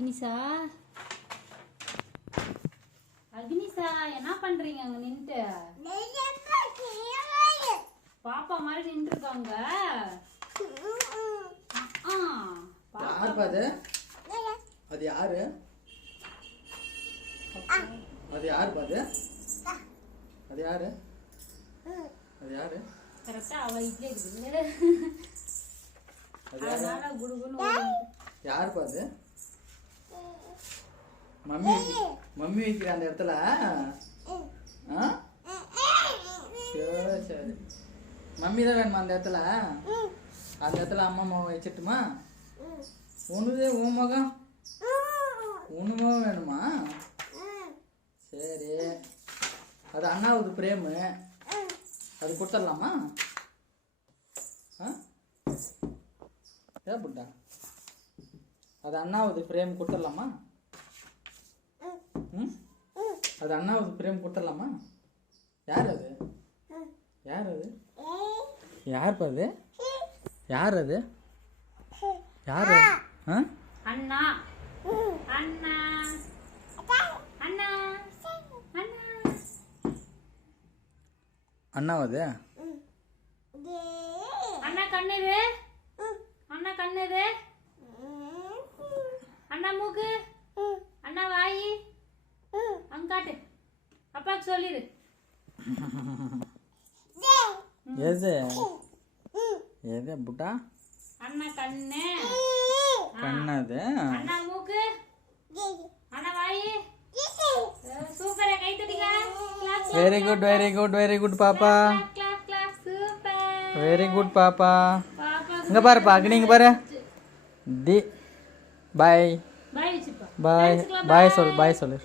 அக்னிஷா அக்னிஷா என்ன பண்றீங்க அங்க நின்னுட்டு? பாப்பா மாதிரி நின்று இருக்காங்க. யார் பாது? அது யாரு? அது யார் பாது? அது யாரு? அது யாரு? கரெக்டா அவ இட்லி இருக்குது. அதனால குடுகுன்னு யார் பாது? மம்மி மம்மி வைக்கிற அந்த இடத்துல சரி சரி மம்மி தான் வேணுமா அந்த இடத்துல? அந்த இடத்துல அம்மா அம்மா வச்சுட்டுமா? உனது உன் மகம் உனமா வேணுமா? சரி அது அண்ணாவது பிரேமு அது கொடுத்துடலாமா? புட்டா அது அண்ணாவது ஃப்ரேம் கொடுத்துடலாமா? அது அண்ணாவது ஃப்ரேம் கொடுத்துடலாமா? யார் அது? யார் அது? யார் பாது? யார் அது? யார் அது? அண்ணா அண்ணா அண்ணா அண்ணாவது அண்ணா கண்ணுது அண்ணா கண்ணுது அண்ணா மூக்கு அண்ணா வாயி அங்காட்டு அப்பாக்கு சொல்லிடு. எது எது புட்டா? அண்ணா கண்ணு கண்ணது அண்ணா மூக்கு அண்ணா வாயி. சூப்பரா கை தட்டிங்க. வெரி குட் பாப்பா. சூப்பர் வெரி குட் பாப்பா. இங்க பாருப்பா அக்னி இங்க பாரு. டி பை பாய் சிப்பா பாய் பாய் சொல்லு. பாய் சொல்லு.